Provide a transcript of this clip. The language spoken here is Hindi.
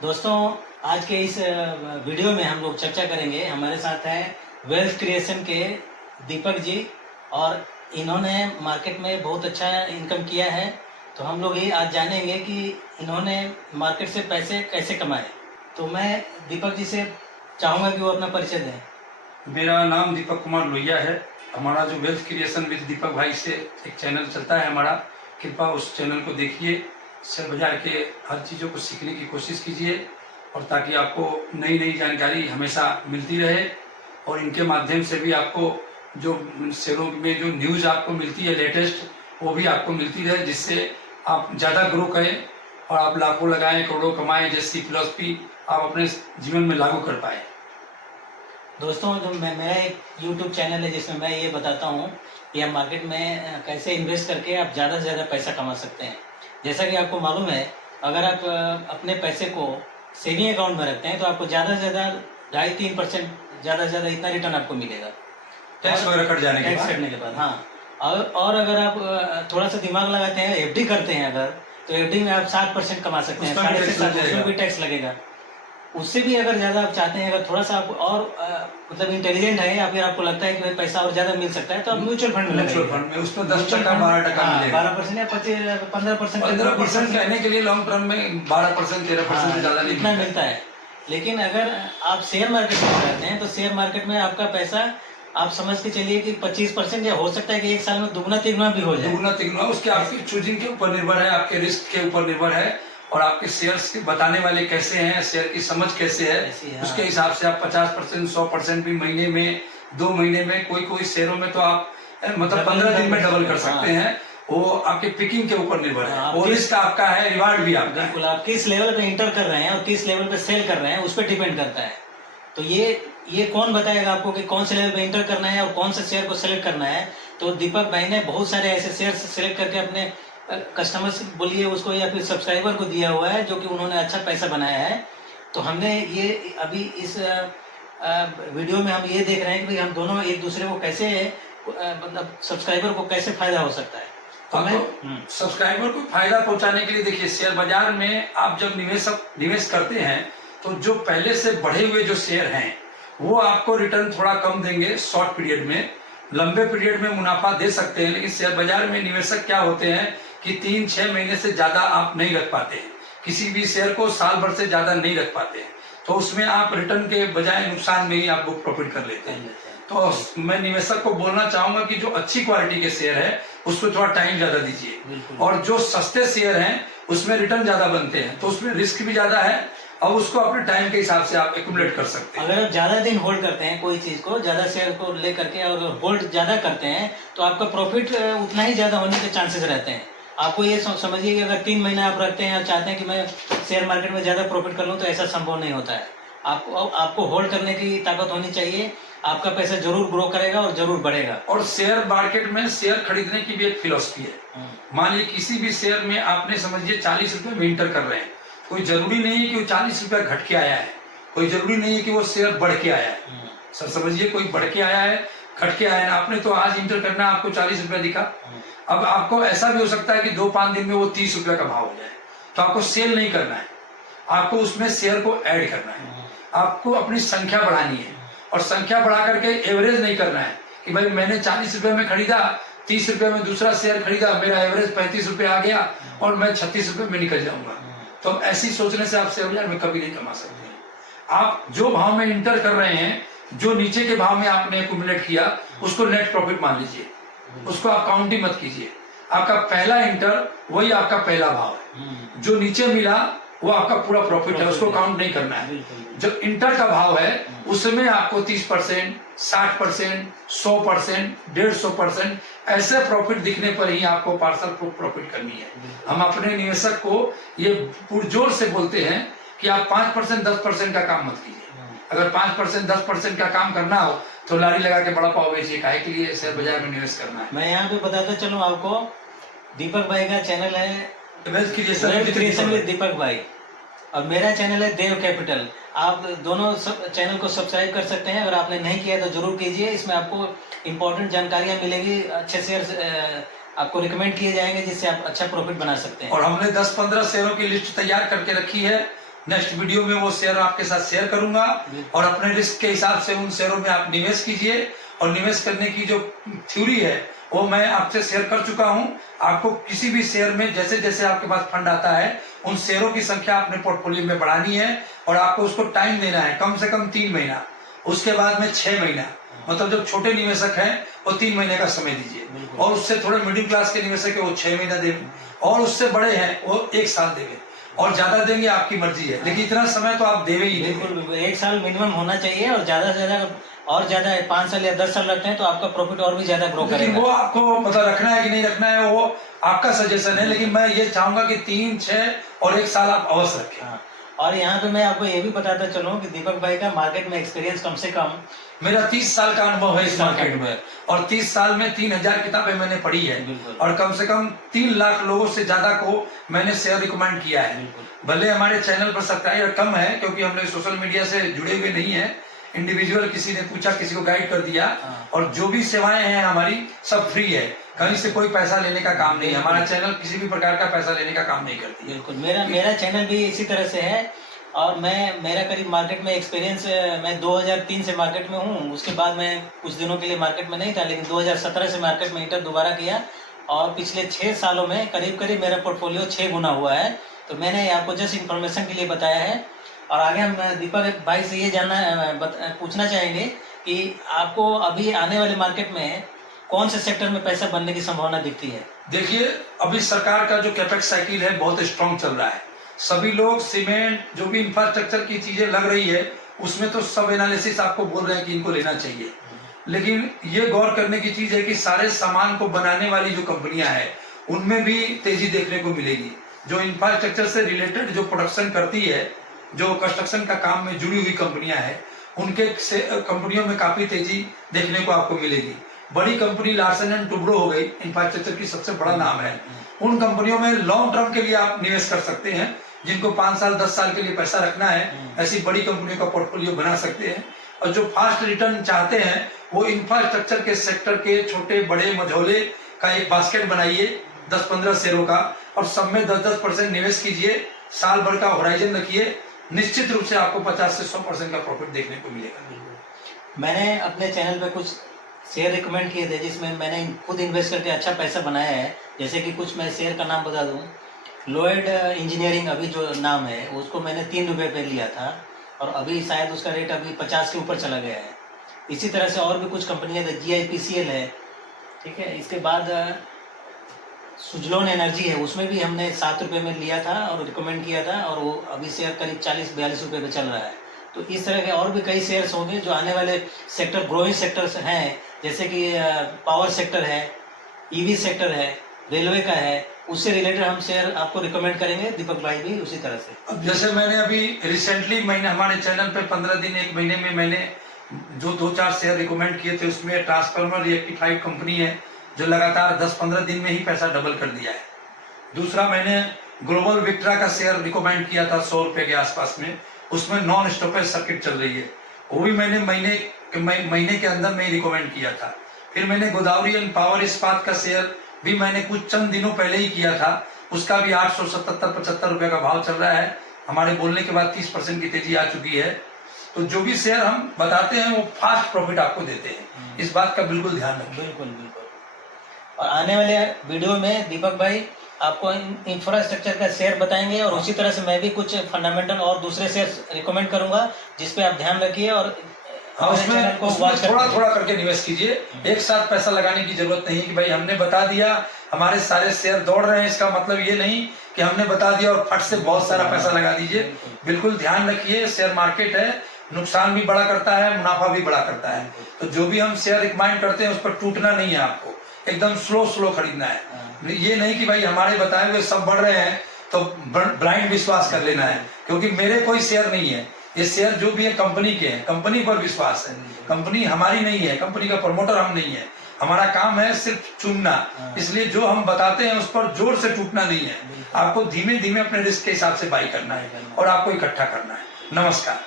दोस्तों, आज के इस वीडियो में हम लोग चर्चा करेंगे। हमारे साथ हैं वेल्थ क्रिएशन के दीपक जी, और इन्होंने मार्केट में बहुत अच्छा इनकम किया है। तो हम लोग ये आज जानेंगे कि इन्होंने मार्केट से पैसे कैसे कमाए। तो मैं दीपक जी से चाहूँगा कि वो अपना परिचय दें। मेरा नाम दीपक कुमार लोहिया है। हमारा जो वेल्थ क्रिएशन विद दीपक भाई से एक चैनल चलता है हमारा, कृपया उस चैनल को देखिए, शेयर बाजार के हर चीज़ों को सीखने की कोशिश कीजिए, और ताकि आपको नई नई जानकारी हमेशा मिलती रहे। और इनके माध्यम से भी आपको जो शेयरों में जो न्यूज़ आपको मिलती है लेटेस्ट, वो भी आपको मिलती रहे, जिससे आप ज़्यादा ग्रो करें और आप लाखों लगाएं, करोड़ों कमाएं, जैसी फिलॉसफी आप अपने जीवन में लागू कर पाए। दोस्तों, जो मेरा एक YouTube चैनल है जिसमें मैं ये बताता हूँ कि हम मार्केट में कैसे इन्वेस्ट करके आप ज़्यादा से ज़्यादा पैसा कमा सकते हैं। जैसा कि आपको मालूम है, अगर आप अपने पैसे को सेविंग अकाउंट में रखते हैं तो आपको ज़्यादा से ज़्यादा 2.5-3% ज़्यादा से ज़्यादा इतना रिटर्न आपको मिलेगा, टैक्स वगैरह कट जाने के टैक्स बाद। कटने के बाद। हाँ, और अगर आप थोड़ा सा दिमाग लगाते हैं, FD करते हैं अगर, तो FD में आप 7% कमा सकते हैं, 7.5%। उसमें भी टैक्स लगेगा। उससे भी अगर ज़्यादा आप चाहते हैं, अगर थोड़ा सा आप और मतलब इंटेलिजेंट है, या फिर आपको लगता है कि भाई पैसा और ज़्यादा मिल सकता है, तो आप म्यूचुअल फंड में म्यूचुअल फंड में उसमें 10% 12% मिलेगा। 12% या 15% 15% कहने के लिए लॉन्ग टर्म में 12% 13% से ज़्यादा नहीं इतना मिलता है। लेकिन अगर आप शेयर मार्केट में रहते हैं तो शेयर मार्केट में आपका पैसा आप समझ के चलिए कि 25%, या हो सकता है कि एक साल में दुगना तिगुना भी हो जाए। दुगना तिगुना उसके आपकी चूजिंग के ऊपर निर्भर है, आपके रिस्क के ऊपर निर्भर है, और आपके शेयर्स के बताने वाले कैसे हैं, शेयर की समझ कैसे है, उसके हिसाब से आप 50% 100% भी महीने में, 2 महीने में, कोई शेयरों में तो आप मतलब 15 दिन में डबल कर सकते हैं। वो आपके पिकिंग के ऊपर निर्भर है, वो रिस्क आपका है, रिवार्ड भी आपका है। बिल्कुल, आप किस लेवल पे इंटर कर रहे हैं और किस लेवल पे सेल कर रहे हैं, उस पर डिपेंड करता है। तो ये कौन बताएगा आपको कि कौन से लेवल पे इंटर करना है और कौन से शेयर को सिलेक्ट करना है। तो दीपक भाई ने बहुत सारे ऐसे शेयर सिलेक्ट करके अपने कस्टमर्स बोलिए उसको, या फिर सब्सक्राइबर को दिया हुआ है, जो कि उन्होंने अच्छा पैसा बनाया है। तो हमने ये अभी इस वीडियो में हम ये देख रहे हैं कि भाई हम दोनों एक दूसरे को कैसे मतलब सब्सक्राइबर को कैसे फायदा हो सकता है। तो सब्सक्राइबर को फायदा पहुंचाने के लिए देखिए, शेयर बाजार में आप जब निवेश करते हैं तो जो पहले से बढ़े हुए जो शेयर हैं वो आपको रिटर्न थोड़ा कम देंगे शॉर्ट पीरियड में। लंबे पीरियड में मुनाफा दे सकते हैं, लेकिन शेयर बाजार में निवेशक क्या होते हैं कि 3-6 महीने से ज्यादा आप नहीं रख पाते हैं, किसी भी शेयर को साल भर से ज्यादा नहीं रख पाते हैं। तो उसमें आप रिटर्न के बजाय नुकसान में ही आप बुक प्रॉफिट कर लेते हैं। तो मैं निवेशक को बोलना चाहूंगा कि जो अच्छी क्वालिटी के शेयर है उसको थोड़ा टाइम ज्यादा दीजिए, और जो सस्ते शेयर हैं उसमें रिटर्न ज्यादा बनते हैं, तो उसमें रिस्क भी ज्यादा है, और उसको अपने टाइम के हिसाब से आप एक्यूमुलेट कर सकते हैं। अगर आप ज्यादा दिन होल्ड करते हैं कोई चीज को, ज्यादा शेयर को लेकर के और होल्ड ज्यादा करते हैं, तो आपका प्रॉफिट उतना ही ज्यादा होने के चांसेस रहते हैं। आपको ये समझिए कि अगर 3 महीना आप रखते हैं और चाहते हैं कि मैं शेयर मार्केट में ज्यादा प्रॉफिट कर लूं, तो ऐसा संभव नहीं होता है। आपको होल्ड करने की ताकत होनी चाहिए। आपका पैसा जरूर ग्रो करेगा और जरूर बढ़ेगा। और शेयर मार्केट में शेयर खरीदने की भी एक फिलॉसफी है। मान लीजिए किसी भी शेयर में आपने समझिए 40 रुपए में इंटर कर रहे हैं, कोई जरूरी नहीं है कि वो 40 रुपया घट के आया है, कोई जरूरी नहीं है कि वो शेयर बढ़ के आया है। सर समझिए, कोई बढ़ के आया है, घट के आया है, आपने तो आज इंटर करना, आपको 40 रुपया दिखा। अब आपको ऐसा भी हो सकता है कि 2-5 दिन में वो 30 रुपया का भाव हो जाए, तो आपको सेल नहीं करना है, आपको उसमें शेयर को ऐड करना है। आपको अपनी संख्या बढ़ानी है, और संख्या बढ़ा करके एवरेज नहीं करना है कि भाई मैंने 40 रुपए में खरीदा, 30 रुपए में दूसरा शेयर खरीदा, मेरा एवरेज 35 रुपए आ गया और मैं 36 रुपए में निकल जाऊंगा। तो ऐसी सोचने से आप शेयर बाजार में कभी नहीं कमा सकते हैं। आप जो भाव में इंटर कर रहे हैं, जो नीचे के भाव में आपने एक्यूमुलेट किया, उसको नेट प्रॉफिट मान लीजिए, उसको आप काउंट ही मत कीजिए। आपका पहला इंटर वही आपका पहला भाव है, जो नीचे मिला वो आपका पूरा प्रॉफिट है, उसको काउंट नहीं करना है। जो इंटर का भाव है उसमें आपको 30%, 60%, 100%, 150% ऐसे प्रॉफिट दिखने पर ही आपको पार्सल प्रॉफिट करनी है। हम अपने निवेशक को ये पुरजोर से बोलते हैं कि आप 5% 10% का काम मत कीजिए। अगर 5% 10% का काम करना हो तो लारी लगा के बड़ा पाव बेचिए, काहे के लिए शेयर बाजार में निवेश करना है। मैं यहाँ पे बताता चलूँ आपको, दीपक भाई का चैनल है वेल्थ क्रिएशन विद दीपक भाई, और मेरा चैनल है देव कैपिटल। आप दोनों चैनल को सब्सक्राइब कर सकते हैं। अगर आपने नहीं किया तो जरूर कीजिए। इसमें आपको इम्पोर्टेंट जानकारियां मिलेगी, अच्छे शेयर आपको रिकमेंड किए जाएंगे, जिससे आप अच्छा प्रॉफिट बना सकते हैं। और हमने 10-15 शेयरों की लिस्ट तैयार करके रखी है, नेक्स्ट वीडियो में वो शेयर आपके साथ शेयर करूंगा और अपने रिस्क के हिसाब से उन शेयरों में आप निवेश कीजिए। और निवेश करने की जो थ्योरी है वो मैं आपसे शेयर कर चुका हूं। आपको किसी भी शेयर में जैसे जैसे आपके पास फंड आता है उन शेयरों की संख्या अपने पोर्टफोलियो में बढ़ानी है और आपको उसको टाइम देना है, कम से कम 3 महीना, उसके बाद में 6 महीना। मतलब जो छोटे निवेशक हैं वो 3 महीने का समय दीजिए और उससे थोड़े मिडिल क्लास के निवेशक है वो 6 महीना देंगे और उससे बड़े हैं वो 1 साल देंगे और ज्यादा देंगे आपकी मर्जी है, लेकिन इतना समय तो आप देवे ही। बिल्कुल 1 साल मिनिमम होना चाहिए और ज्यादा से ज्यादा और ज्यादा 5 साल या 10 साल रखते हैं तो आपका प्रॉफिट और भी ज्यादा ग्रो करेगा। लेकिन वो आपको मतलब रखना है कि नहीं रखना है वो आपका सजेशन है, लेकिन मैं ये चाहूंगा कि 3, 6 और 1 साल आप अवश्य रखें। हाँ। और यहाँ पे मैं आपको ये भी बताता चलूं कि दीपक भाई का मार्केट में एक्सपीरियंस कम से कम मेरा 30 साल का अनुभव है इस मार्केट में और 30 साल में 3000 किताबें मैंने पढ़ी है और कम से कम 3 लाख लोगों से ज्यादा को मैंने शेयर रिकमेंड किया है। भले हमारे चैनल पर सब्सक्राइबर कम है क्योंकि हम लोग सोशल मीडिया से जुड़े हुए नहीं है, इंडिविजुअल किसी ने पूछा किसी को गाइड कर दिया और जो भी सेवाएं हैं हमारी सब फ्री है, कहीं से कोई पैसा लेने का काम नहीं है। हमारा चैनल किसी भी प्रकार का पैसा लेने का काम नहीं करती है। बिल्कुल मेरा चैनल भी इसी तरह से है और मेरा करीब मार्केट में एक्सपीरियंस मैं 2003 से मार्केट में हूँ। उसके बाद मैं कुछ दिनों के लिए मार्केट में नहीं था, लेकिन 2017 से मार्केट में इंटर दोबारा किया और पिछले 6 सालों में करीब मेरा पोर्टफोलियो 6 गुना हुआ है। तो मैंने आपको जस्ट इन्फॉर्मेशन के लिए बताया है और आगे हम दीपक भाई से ये पूछना चाहेंगे कि आपको अभी आने वाले मार्केट में कौन से सेक्टर में पैसा बनने की संभावना दिखती है? देखिए अभी सरकार का जो कैपेक्स साइकिल है बहुत स्ट्रांग चल रहा है। सभी लोग सीमेंट जो भी इंफ्रास्ट्रक्चर की चीजें लग रही है उसमें तो सब एनालिसिस आपको बोल रहे हैं कि इनको लेना चाहिए, लेकिन ये गौर करने की चीज है कि सारे सामान को बनाने वाली जो कंपनियां हैं उनमें भी तेजी देखने को मिलेगी। जो इंफ्रास्ट्रक्चर से रिलेटेड जो प्रोडक्शन करती है, जो कंस्ट्रक्शन का काम में जुड़ी हुई कंपनियां हैं उनके कंपनियों में काफी तेजी देखने को आपको मिलेगी। बड़ी कंपनी लार्सन एंड टुब्रो हो गई, इंफ्रास्ट्रक्चर की सबसे बड़ा नाम है। उन कंपनियों में लॉन्ग टर्म के लिए आप निवेश कर सकते हैं, जिनको 5 साल 10 साल के लिए पैसा रखना है ऐसी बड़ी कंपनियों का पोर्टफोलियो बना सकते हैं। और जो फास्ट रिटर्न चाहते हैं वो इंफ्रास्ट्रक्चर के सेक्टर के छोटे बड़े मझोले का एक बास्केट बनाइए 10-15 शेयरों का और सब में 10-10% निवेश कीजिए, साल भर का होराइजन रखिए, निश्चित रूप से आपको 50 से 100% का प्रॉफिट देखने को मिलेगा। मैंने अपने चैनल पे कुछ शेयर रिकमेंड किए थे जिसमें मैंने खुद इन्वेस्ट करके अच्छा पैसा बनाया है। जैसे कि कुछ मैं शेयर का नाम बता दूं, लोएड इंजीनियरिंग अभी जो नाम है उसको मैंने 3 रुपये पे लिया था और अभी शायद उसका रेट अभी 50 के ऊपर चला गया है। इसी तरह से और भी कुछ कंपनियां GIPCL है, ठीक है। इसके बाद सुजलोन एनर्जी है, उसमें भी हमने 7 रुपये में लिया था और रिकमेंड किया था और वो अभी शेयर करीब 40-42 रुपये पे चल रहा है। तो इस तरह के और भी कई शेयर्स होंगे जो आने वाले सेक्टर, ग्रोइंग सेक्टर्स हैं, जैसे कि पावर सेक्टर है, EV सेक्टर है, रेलवे का है, उससे रिलेटेड हम शेयर आपको रिकमेंड करेंगे। दीपक भाई भी उसी तरह से। अब जैसे मैंने अभी रिसेंटली हमारे चैनल पे 15 दिन 1 महीने में मैंने जो 2-4 शेयर रिकमेंड किए थे उसमें ट्रांसफार्मर रेक्टिफाइड कंपनी है जो लगातार 10-15 दिन में ही पैसा डबल कर दिया है। दूसरा मैंने ग्लोबल विक्ट्रा का शेयर रिकमेंड किया था 100 रुपए के आसपास में, उसमें नॉन स्टॉपेज सर्किट चल रही है, वो भी मैंने महीने के अंदर में ही रिकमेंड किया था। फिर मैंने गोदावरी एंड पावर इस्पात का शेयर भी मैंने कुछ चंद दिनों पहले ही किया था, उसका भी 877-75 रुपए का भाव चल रहा है। हमारे बोलने के बाद 30% की तेजी आ चुकी है। तो जो भी शेयर हम बताते हैं वो फास्ट प्रॉफिट आपको देते हैं, इस बात का बिल्कुल ध्यान रखें। बिल्कुल। और आने वाले वीडियो में दीपक भाई आपको इंफ्रास्ट्रक्चर का शेयर बताएंगे और उसी तरह से मैं भी कुछ फंडामेंटल और दूसरे शेयर रिकमेंड करूंगा जिस पे आप ध्यान रखिए और उसमें थोड़ा करके निवेश कीजिए। एक साथ पैसा लगाने की जरूरत नहीं कि भाई हमने बता दिया हमारे सारे शेयर दौड़ रहे हैं, इसका मतलब ये नहीं कि हमने बता दिया और फट से बहुत सारा पैसा लगा दीजिए। बिल्कुल ध्यान रखिए, शेयर मार्केट है, नुकसान भी बड़ा करता है, मुनाफा भी बड़ा करता है। तो जो भी हम शेयर रिकमेंड करते हैं उस पर टूटना नहीं है, आपको एकदम स्लो खरीदना है। ये नहीं कि भाई हमारे बताए हुए सब बढ़ रहे हैं तो ब्लाइंड विश्वास कर लेना है, क्योंकि मेरे कोई शेयर नहीं है, ये शेयर जो भी है कंपनी के हैं, कंपनी पर विश्वास है। कंपनी हमारी नहीं है, कंपनी का प्रमोटर हम नहीं है, हमारा काम है सिर्फ चुनना। इसलिए जो हम बताते हैं उस पर जोर से टूटना नहीं है, आपको धीमे धीमे अपने रिस्क के हिसाब से बाई करना है और आपको इकट्ठा करना है। नमस्कार।